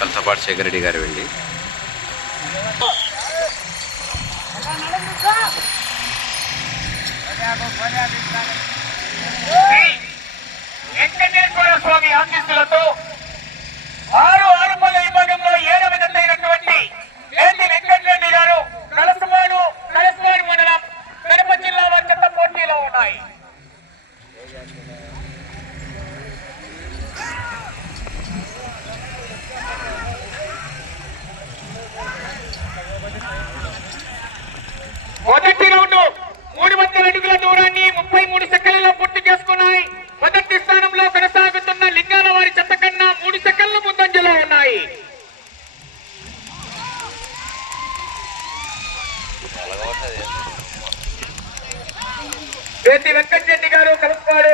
కలసపాటి శేఖర్ రెడ్డి గారు వెళ్ళి వెంకటేశ్వర స్వామి ఆశీస్సులతో 6 ఆరుపల్ల విభాగంలో 7వ జత అయినటువంటి ఏంటి వెంకటరెడ్డి గారు కలసపాడు మండలం కడప జిల్లా వారి జత పోటీలో ఉన్నాయి. మొదటి రౌండ్ 300 అడుగుల దూరాన్ని 33 సెకండ్లలో పూర్తి చేసుకున్నాయి. మొదటి స్థానంలో కొనసాగుతున్న లింగాల వారి చెత్త కన్నా 3 సెకండ్ల ముందంజలో ఉన్నాయి. రేతి వెంకటరెడ్డి గారు కలుపుపాడు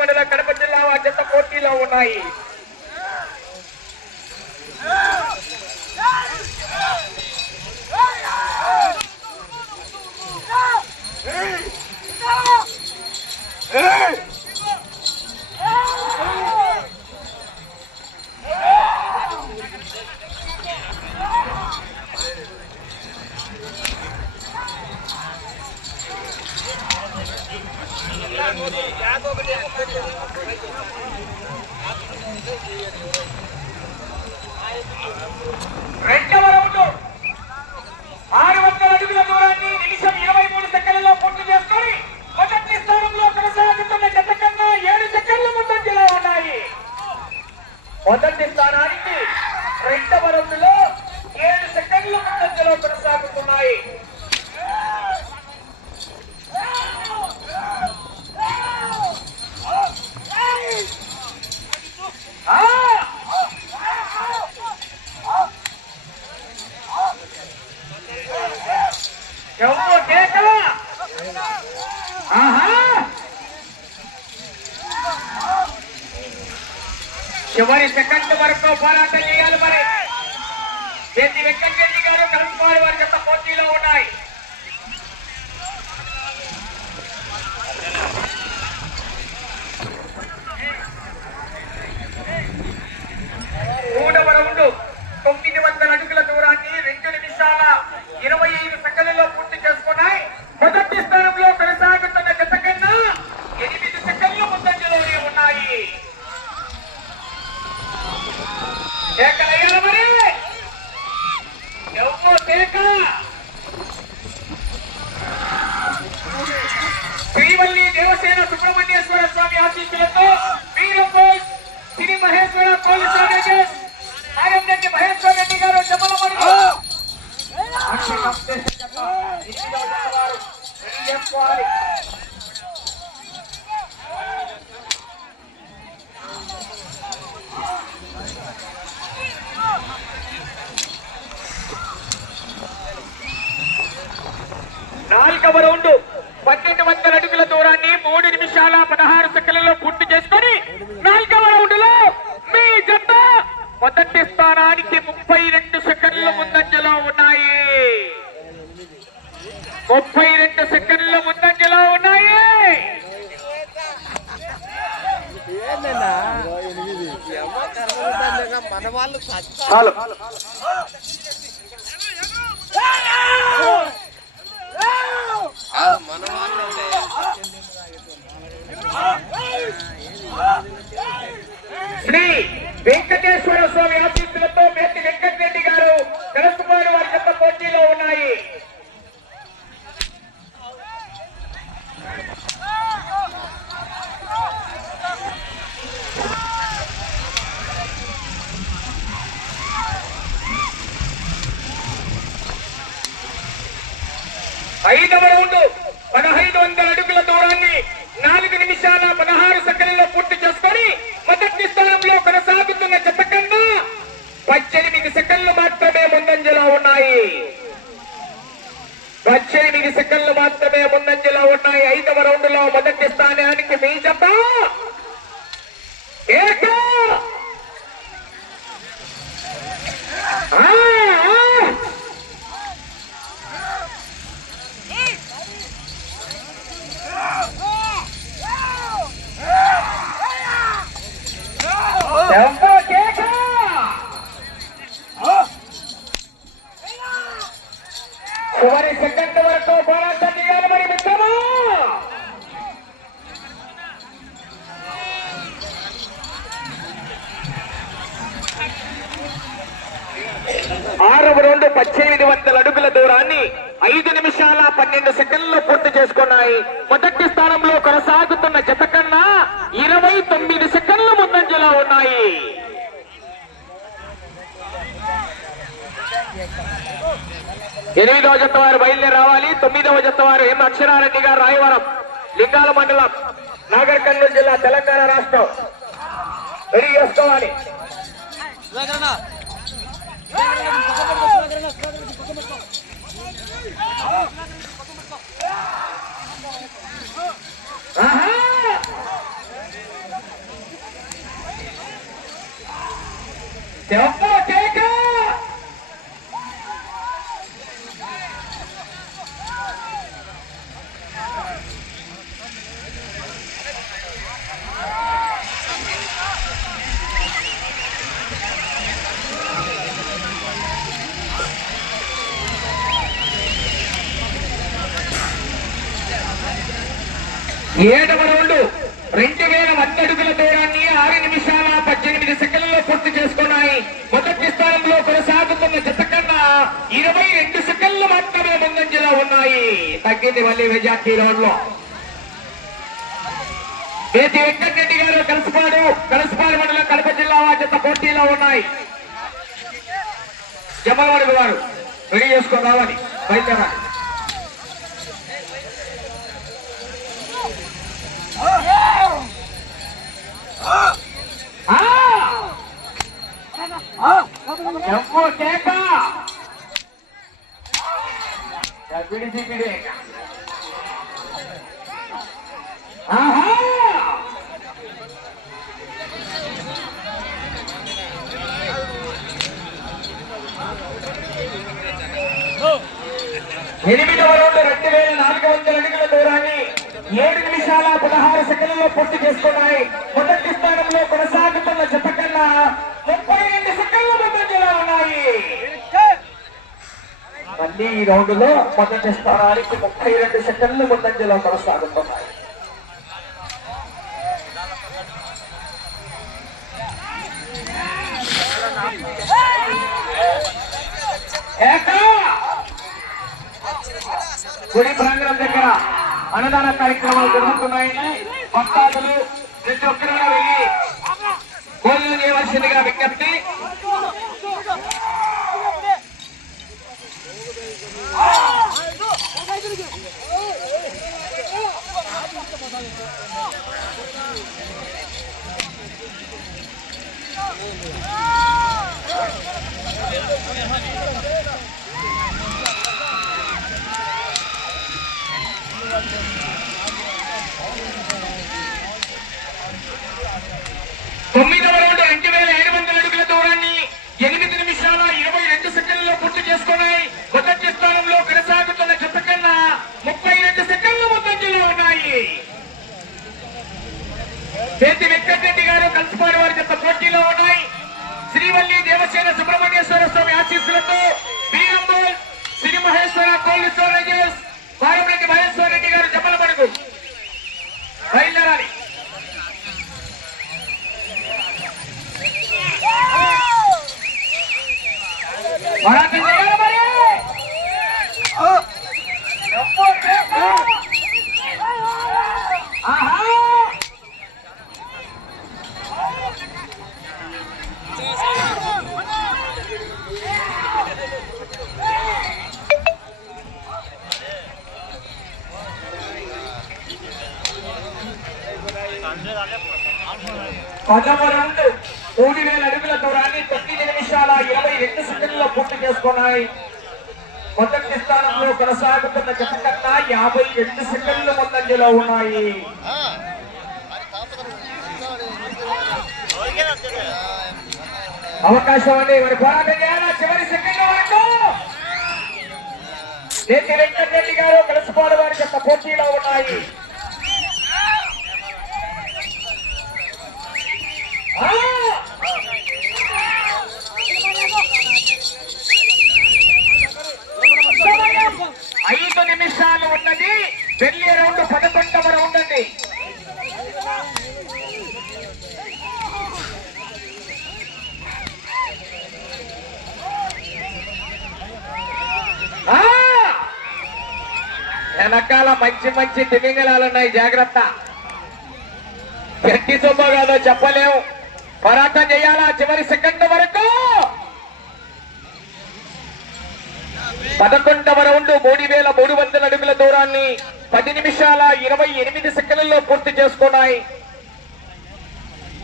మండల కడప జిల్లా వారి చెత్త పోటీలో ఉన్నాయి. రెండవ రౌండ్ 600 అడుగుల దూరాన్ని నిమిషం 23 సెకండ్లలో పూర్తి చేసుకొని మొదటి స్థానంలో కొనసాగుతున్న జత కన్నా 7 సెకండ్ల ముందంజలో ఉన్నాయి. మొదటి స్థానానికి రెండవ రౌండ్ లో 7 సెకండ్ల ముందంజలో కొనసాగుతున్నాయి. చివరి సెకండ్ వరకు పోరాటం చేయాలి. మరి రేతి వెంకటరెడ్డి గారు కలుపుకోవాలి వారి గత పోటీలో ఉన్నాయి. మూడవ రౌండ్ 900 అడుగుల దూరాన్ని 2 నిమిషాల 25 సెకండ్లలో పూర్తి చేసుకున్నాయి. మొదటి స్థానంలో కొనసాగుతున్న జత కన్నా 8 సెకండ్ల ముందంజలోనే ఉన్నాయి. శ్రీవల్లి దేవసేన సుబ్రహ్మణ్యేశ్వర స్వామి ఆశీస్సులతో వీరపోల్ శ్రీ మహేశ్వర పోలీస్ నారాయణరెడ్డి మహేశ్వర రెడ్డి గారు జమలమణి నాలుగవ రౌండ్ 1200 అడుగుల దూరాన్ని 3 నిమిషాల 16 సెకండ్లలో పూర్తి చేసుకొని 4వ రౌండ్ లో మీ జత మొదటి స్థానానికి 32 సెకండ్ల ముందంజలో ఉన్నాయి. 32 సెకండ్ల ముందంజలో ఉన్నాయి. మన వాళ్ళు శ్రీ వెంకటేశ్వర స్వామి ఆశీస్సులతో మేతి వెంకటరెడ్డి గారు కలుపుకోవాలి వారి చెత్త పోటీలో ఉన్నాయి. ఐదవ రౌండ్ 1500 అడుగుల దూరాన్ని 4 నిమిషాల 16 సెకండ్లలో పూర్తి చేసుకొని మొదటి స్థానంలో కొనసాగుతున్న జత కన్నా 18 సెకండ్లు మాత్రమే ముందంజలో ఉన్నాయి. 18 సెకండ్లు మాత్రమే ముందంజలో ఉన్నాయి. 5వ రౌండ్ లో మొదటి స్థానానికి మీ జత ఆరవ రౌండ్ 1800 అడుగుల దూరాన్ని 5 నిమిషాల 12 సెకండ్లు పూర్తి చేసుకున్నాయి. మొదటి స్థానంలో కొనసాగుతున్న జత కన్నా 29 సెకండ్లు ముందంజలో ఉన్నాయి. ఎనిమిదవ జత వారు బయలుదేరి రావాలి. 9వ జత వారు ఎం అక్షరారెడ్డి గారు, రాయవరం, లింగాల మండలం, నాగర్ కర్నూలు జిల్లా, తెలంగాణ రాష్ట్రం రెడీ చేసుకోవాలి. ఏడవ రౌండ్ 2000 అడుగుల దూరాన్ని 6 నిమిషాల 18 సెకండ్లలో పూర్తి చేసుకున్నాయి. మొదటి స్థానంలో కొనసాగుతున్న జత కన్నా 22 సెకండ్లు మాత్రమే ముందంజలో ఉన్నాయి. తగ్గింది మళ్ళీ మెజార్టీ రౌండ్ లో. ఏతి వెంకటరెడ్డి గారు కలసపాడు మండలం, కడప జిల్లా జత పోటీలో ఉన్నాయి. జమలవాడు వారు రెడీ చేసుకొని రావాలి, బయలుదేరాలి. ఎనిమిదవ రౌండ్ 2400 అడుగుల దూరాన్ని 7 నిమిషాల 16 సెకండ్లలో పూర్తి చేసుకున్నాయి. మొదటి స్థానంలో కొనసాగుతున్న జత కన్నా 32 సెకండ్ల ముందంజలో ఉన్నాయి. మళ్ళీ ఈ రౌండ్ లో మొదటి స్థానానికి 32 సెకండ్ల ముందంజలో కొనసాగుతున్నాయి. గుడి ప్రాంగణం దగ్గర అన్నదాన కార్యక్రమాలు జరుగుతున్నాయని భక్తాదులు ప్రతి ఒక్కరిగా వెళ్ళి భోజనం చేయవలసిందిగా విజ్ఞప్తి. తొమ్మిదవ రౌండ్ 2700 అడుగుల దూరాన్ని 8 నిమిషాల 22 సెకండ్లలో పూర్తి చేసుకున్నాయి. మొదటి స్థానంలో కొనసాగుతున్న జత కన్నా 32 సెకండ్ల ముందంజలో ఉన్నాయి. చేతి వెంకటరెడ్డి గారు, కలసపాడు వారి జత పోటీలో ఉన్నాయి. శ్రీవల్లి దేవసేన సుబ్రహ్మణ్యేశ్వర స్వామి ఆశీస్సులతో బీరంబోల్ శ్రీ మహేశ్వర కోల్డ్ స్టోరేజెస్ వారంరెడ్డి మహేశ్వర రెడ్డి గారు జమ్మలమడుగు బయలుదేరాలి. పదవ రౌండ్ 3000 అడుగుల దూరాన్ని 9 నిమిషాల 22 సెకండ్లలో పూర్తి చేసుకున్నాయి. మొదటి స్థానంలో కొనసాగుతున్న జత కన్నా 52 సెకండ్లు ముందంజలో ఉన్నాయి. అవకాశం అండి, మరి పోరాటం చేయాలా చివరి సెకండ్ వరకు. చేతి వెంకటరెడ్డి గారు, కలసపాడు వారి యొక్క పోటీలో ఉన్నాయి. ఐదు నిమిషాలు ఉన్నది. వెళ్ళే రౌండ్ 11వ రౌండ్ అండి. వెనకాల మంచి మంచి తిమింగళాలు ఉన్నాయి, జాగ్రత్త. గట్టి సొమ్మ కాదో చెప్పలేము, పోరాటం చేయాలా చివరి సెకండ్ వరకు. 11వ రౌండ్ 3300 అడుగుల దూరాన్ని 10 నిమిషాల 28 సెకండ్లలో పూర్తి చేసుకున్నాయి.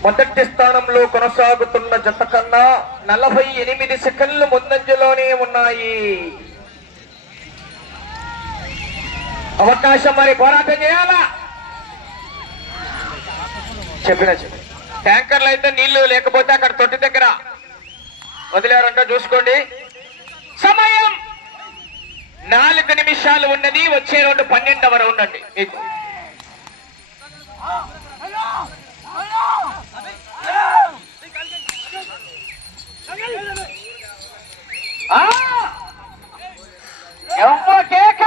మొదటి స్థానంలో కొనసాగుతున్న జత కన్నా 48 సెకండ్లు ముందంజలోనే ఉన్నాయి. అవకాశం మరి, పోరాటం చేయాలా. చెప్పిన ట్యాంకర్లు అయితే నీళ్లు లేకపోతే అక్కడ తొట్టి దగ్గర వదిలేరంట, చూసుకోండి. సమయం 4 నిమిషాలు ఉన్నది. వచ్చే రౌండ్ 12వ రౌండ్ అండి మీకు. కేక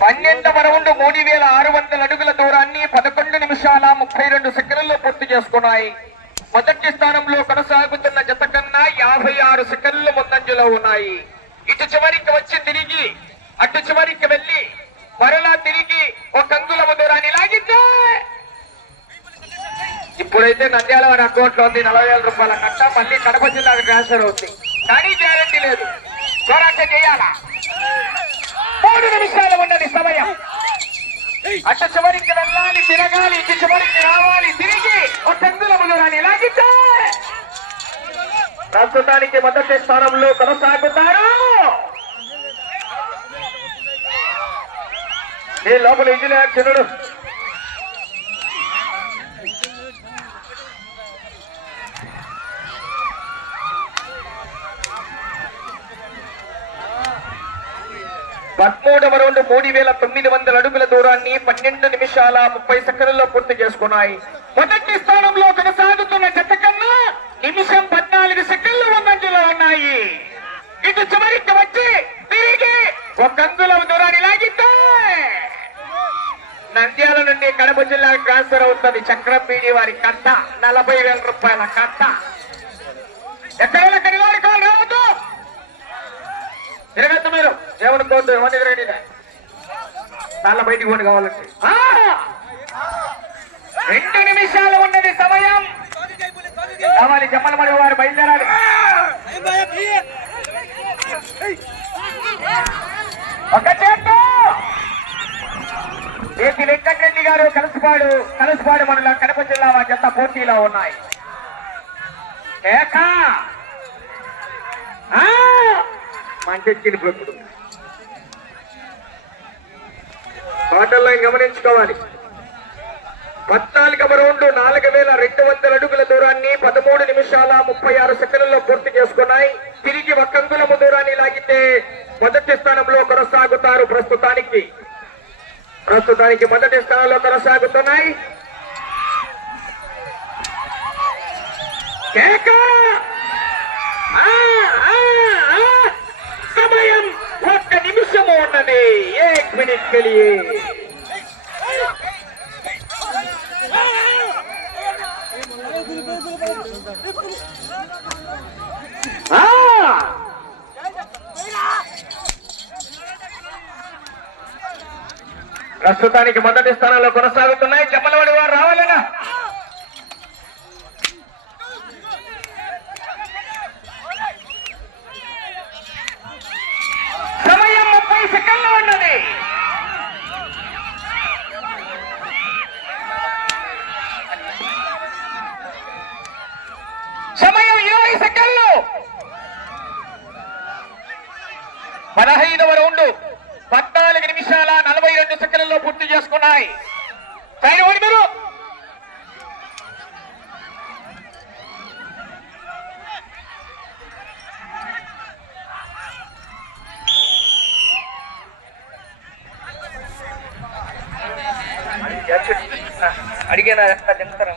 12వ రౌండ్ 3600 అడుగుల దూరాన్ని 11 నిమిషాల 32 సెకండ్లలో పూర్తి చేసుకున్నాయి. మొదటి స్థానంలో కొనసాగుతున్న జత కన్నా 56 సెకండ్లు ముందంజలో ఉన్నాయి. ఇటు చివరికి వచ్చి తిరిగి అటు చివరికి వెళ్లి మరలా తిరిగి ఒక అంగుళము దూరాన్ని లాగితే ఇప్పుడైతే నంద్యాల వారి అకౌంట్ లో ఉంది 40,000 రూపాయల కట్ట. మళ్ళీ కడప జిల్లాకు ట్రాన్స్ఫర్ అవుతుంది, కానీ గ్యారంటీ లేదు. పోరాటం చేయాలా. 3 నిమిషాలు ఉన్నది సమయం. అటు చివరికి వెళ్ళాలి, తిరగాలి, ఇటు చివరికి రావాలి, తిరిగి ఒక అంగుళము దూరాన్ని లాగితే ప్రస్తుతానికి మొదటి స్థానంలో కొనసాగుతారు. ఈ లోపల ఇంజనీర్ చనుడు పదమూడవ రౌండ్ 3900 అడుగుల దూరాన్ని 12 నిమిషాల 30 సెకండ్లలో పూర్తి చేసుకున్నాయి. మొదటి స్థానంలో కొనసాగుతున్న జత కన్నా నిమిషం 14 సెకండ్లు ముందంజలో ఉన్నాయి. ఇటు చివరికి వచ్చి తిరిగి ఒక అంగుళం దూరాన్ని లాగితే నంద్యాల నుండి కడప జిల్లాకు ట్రాన్స్ఫర్ అవుతుంది. చక్రం పీడి వారి కట్ట 40,000 రూపాయల కట్ట. ఎక్కడైనా కడివాడి కాలు రావద్దు, తిరగద్దు మీరు, ఏమనుకోవద్దు. ఏమని తిరగండి, చాలా బయటికి పోటీ కావాలంటే. 2 నిమిషాలు ఉన్నది సమయం. కావాలి చెప్పలమడి వారు బయలుదేరాలి. ఒక చేత ఏపీ వెంకటరెడ్డి గారు కలసపాడు మండలం కడప జిల్లా జత పోటీలో ఉన్నాయి. మంచి పాటల్లో గమనించుకోవాలి. 14వ రౌండ్ 4200 అడుగుల దూరాన్ని 13 నిమిషాల 36 సెకండ్లలో పూర్తి చేసుకున్నాయి. తిరిగి ఒక అంగుళము దూరాన్ని లాగితే మొదటి స్థానంలో కొనసాగుతారు. ప్రస్తుతానికి మొదటి స్థానంలో కొనసాగుతున్నాయి. సమయం 1 నిమిషము ఉన్నది. 1 మినిట్ కెలియే ప్రస్తుతానికి మొదటి స్థానంలో కొనసాగుతున్నాయి. చెప్పలవాడి వారు రావాలనా. సమయం 30 సెకండ్లు ఉన్నది. సమయం 20 సెకండ్లు. 15వ రౌండ్ 14 నిమిషాల 42 సెకండ్లలో పూర్తి చేసుకున్నాయి. మీరు అడిగిన దింపుతారా?